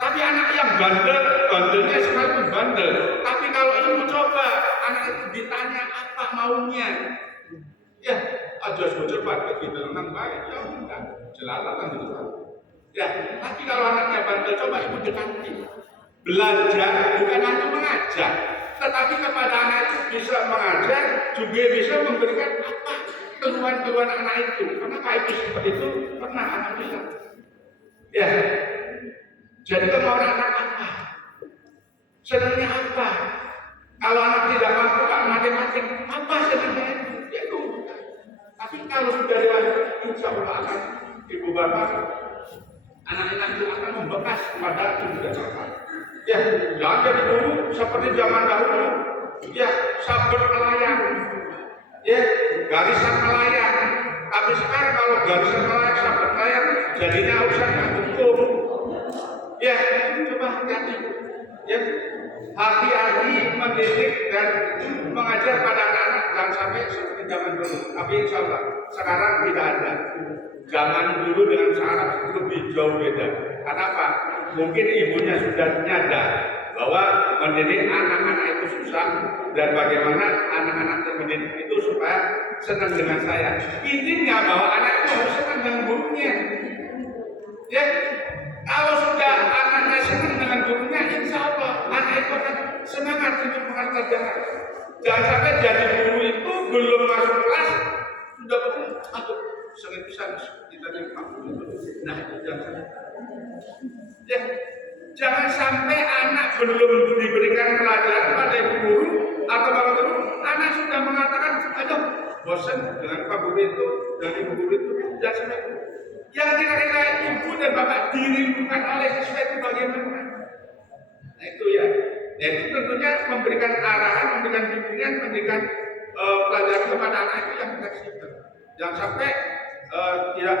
Tapi anak yang bandelnya sekalipun bandel. Tapi kalau ibu coba, anak itu ditanya apa maunya, ya aja bocor pada kita memang baik, ya enggak, jelalatan gitu. Ya, tapi kalau anaknya bandel, coba ibu dekati. Belajar bukan hanya mengajar, tetapi kepada anak itu bisa mengajar, juga bisa memberikan apa keluhan-keluhan anak itu. Karena itu seperti itu pernah anak bisa. Ya, jadi kemauan anak apa? Senangnya apa? Kalau anak tidak mampu Pak matematik, apa sebenarnya? Ya itu. Tapi kalau sudah dewasa, insya Allah akan ibu bapak anak itu akan membekas pada ibu dan bapak. Ya, jangan jadi dulu seperti zaman dahulu. Ya, sabar pelayan. Ya, garisan pelayan. Tapi sekarang kalau garisan pelayan, sabar pelayan, jadinya urusan hukum. Ya, coba hati-hati. Ya, hati-hati mendidik dan mengajar pada anak-anak jangan sampai seperti zaman dulu. Tapi insya Allah sekarang tidak ada. Zaman dulu dengan cara lebih jauh beda. Kenapa? Mungkin ibunya sudah nyadar bahwa mendidik anak-anak itu susah dan bagaimana anak-anak mendidik itu supaya senang dengan saya. Intinya bahwa anak itu harus senang dengan gurunya. Ya, kalau sudah anaknya senang dengan gurunya, insya Allah anak itu akan semangat untuk mengerjakan. Jangan sampai jadi guru itu belum masuk kelas sudah betul, aku sangat bisa kita dipakai. Nah, itu jangan sampai. Ya, jangan sampai anak belum diberikan pelajaran pada guru atau bapak guru, anak sudah mengatakan, aduh, bosan dengan pak guru itu dan ibu guru itu, jangan sampai. Yang kira-kira ibu dan bapak dirindukan oleh siswa itu bagaimana? Nah itu ya. Ya itu tentunya memberikan arahan, memberikan bimbingan, memberikan pelajaran kepada anak itu yang fleksibel. Jangan sampai tidak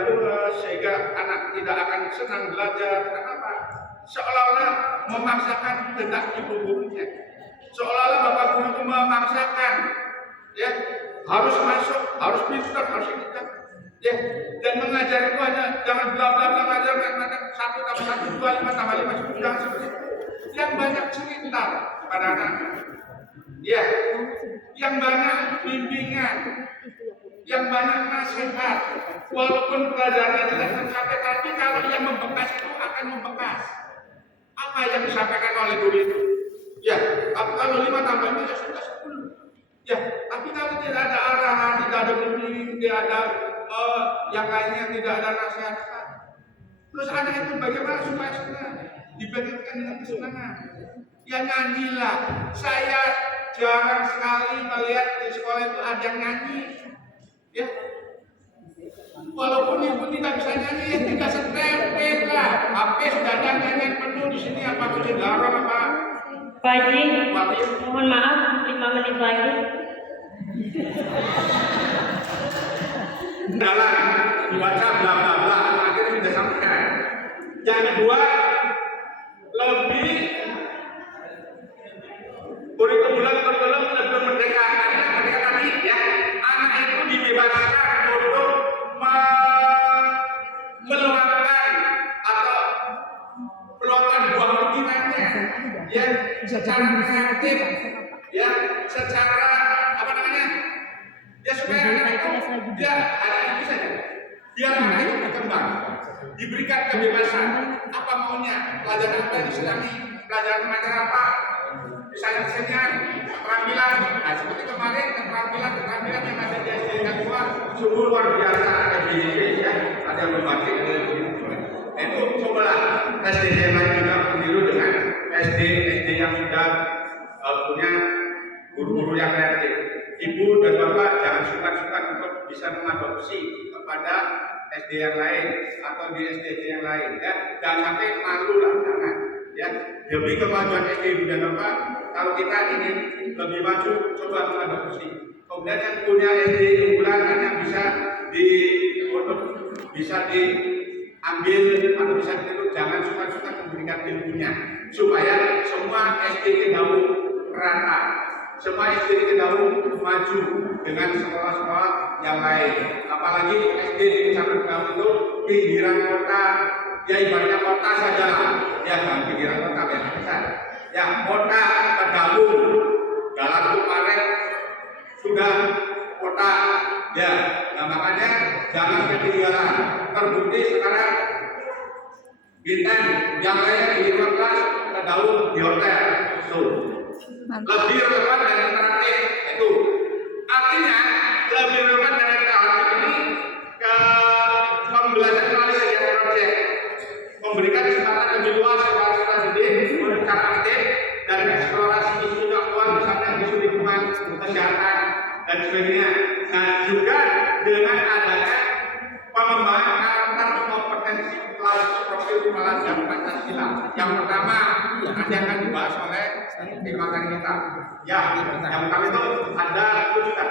sehingga anak tidak akan senang belajar. Kenapa? Seolah-olah memaksakan kehendak ibu gurunya. Seolah-olah bapak guru itu memaksakan, ya harus masuk, harus pintar, harus pintar. Ya, dan mengajar itu hanya jangan bla-bla mengajar matematik 1 tambah 1 2 5 tambah 5 10 jangan seperti itu. Yang banyak cerita pada anak-anak. Ya, yang banyak bimbingan, yang banyak nasihat. Walaupun pelajarannya tidak tercapai, tapi kalau yang membekas itu akan membekas. Apa yang disampaikan oleh guru itu? Ya, kalau 5 tambah 5 ya sudah 10. Ya, tapi kalau tidak ada arahan, tidak ada bimbing, tidak ada yang lainnya, tidak ada nasihat. Terus anak itu bagaimana supaya senang? Diberikan dengan kesenangan. Ya nyanyilah. Saya jarang sekali melihat di sekolah itu ada yang nyanyi. Ya, walaupun ibu tidak bisa nyanyi, ya tidak setempel lah. HP sudah ada nyanyian penuh di sini apa itu dilarang apa? Pak Haji, mohon maaf 5 menit lagi. Dalam baca bla bla bla akhirnya sudah sampai. Yang kedua lebih kurikulum lebih merdeka. Merdeka tadi ya anak itu dibebaskan untuk meluangkan atau meluangkan buah pikirannya ya secara kreatif ya secara apa namanya ya supaya anak itu dia ada itu saja biar anak itu berkembang diberikan kebebasan apa maunya pelajaran apa yang disenangi pelajaran macam apa misalnya keterampilan nah seperti kemarin keterampilan yang ada di SD yang kedua sungguh luar biasa ada di ya ada yang membatik itu cobalah SD yang lain juga meniru dengan SD yang sudah punya guru-guru yang kreatif. Ibu dan bapak jangan suka-suka untuk bisa mengadopsi kepada SD yang lain atau di SD yang lain ya. Jangan sampai malu lah jangan ya. Demi kemajuan SD ibu dan bapak kalau kita ingin lebih maju coba mengadopsi. Kemudian yang punya SD unggulan yang bisa diambil atau bisa itu jangan suka-suka memberikan ilmunya supaya semua SD Kedaung rata. Semua SD Kedaung maju dengan sekolah-sekolah yang lain. Apalagi SD di Kecamatan Kedaung itu pinggiran kota, ya ibaratnya kota saja lah. Ya kan pinggiran kota yang besar. Ya kota Kedaung, Jalan Tuparet sudah kota. Ya, nah makanya jangan ketinggalan. Terbukti sekarang bintang yang lainnya di luar kelas Kedaung di hotel. Lebih relevan dan interaktif itu artinya lebih relevan dan interaktif ini ke pembelajaran melalui proyek memberikan kesempatan lebih luas kepada siswa didik untuk cara aktif dan eksplorasi isu aktual misalnya dengan adanya pengembangan karakter kompetensi kelas profil pelajar Pancasila. Yang pertama nanti akan dibahas oleh tim materi kita. Ya, yang pertama itu ada 7 juta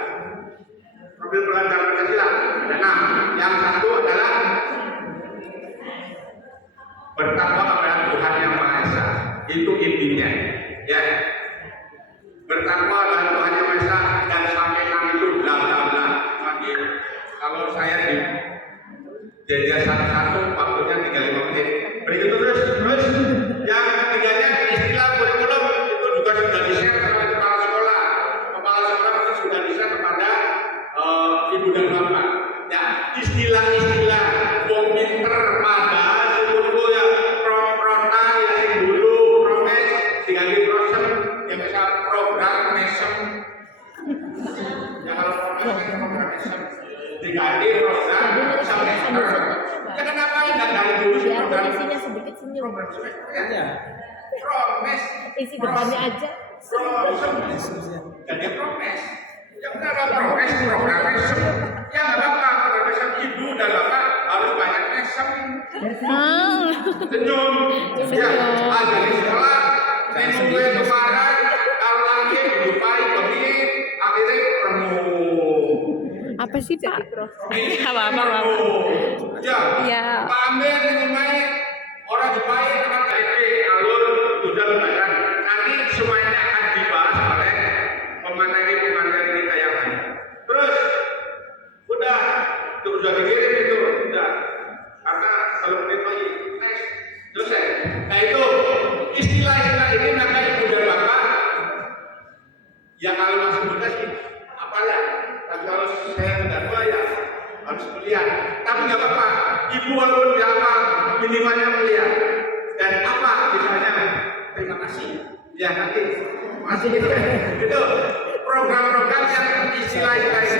profil pelajar Pancasila. Ada 6. Yang satu adalah bertakwa kepada Tuhan Yang Maha Esa. Itu intinya. Ya. Bertakwa kepada Tuhan Yang Maha Esa dan sampai itu bla bla bla. Nanti kalau saya di jadi satu waktunya tinggal 5 menit. Berikut terus yang ketiganya istilah kurikulum itu juga sudah di-share oleh kepala sekolah. Kepala sekolah itu sudah di-share kepada ibu dan bapak. Ya, istilah-istilah wong pinter pada suku ya pro-prota yang dulu promes diganti prosem yang bisa program mesem. Ya kalau program mesem diganti program semester. Ya kenapa enggak dari dulu sih program isinya sedikit senyum. program semester ya? Promes Isi depannya aja. jadi promes. Yang benar progres program mesem. Ya nggak apa-apa program mesem ibu dan bapak harus banyak mesem. Senyum. Ya, dari sekolah saya nungguin kemarin kalau lagi dijumpai begini akhirnya remuk. Apa sih Pak? Apa. Ya. Ya. Pak Amir dijumpai orang jumpai dengan KP alur sudah lebaran. Nanti semuanya akan dibahas oleh pemateri kita yang lain. Terus udah sudah dikirim itu udah karena kalau menit lagi next selesai. Nah itu istilah-istilah ini maka ibu dan bapak ya kalau masih muda sih apa ya, tapi kalau saya sudah tua ya harus kuliah. Tapi nggak apa-apa, ibu walaupun nggak apa minimalnya kuliah. Dan apa misalnya terima kasih ya nanti masih itu program-program yang istilah-istilah ini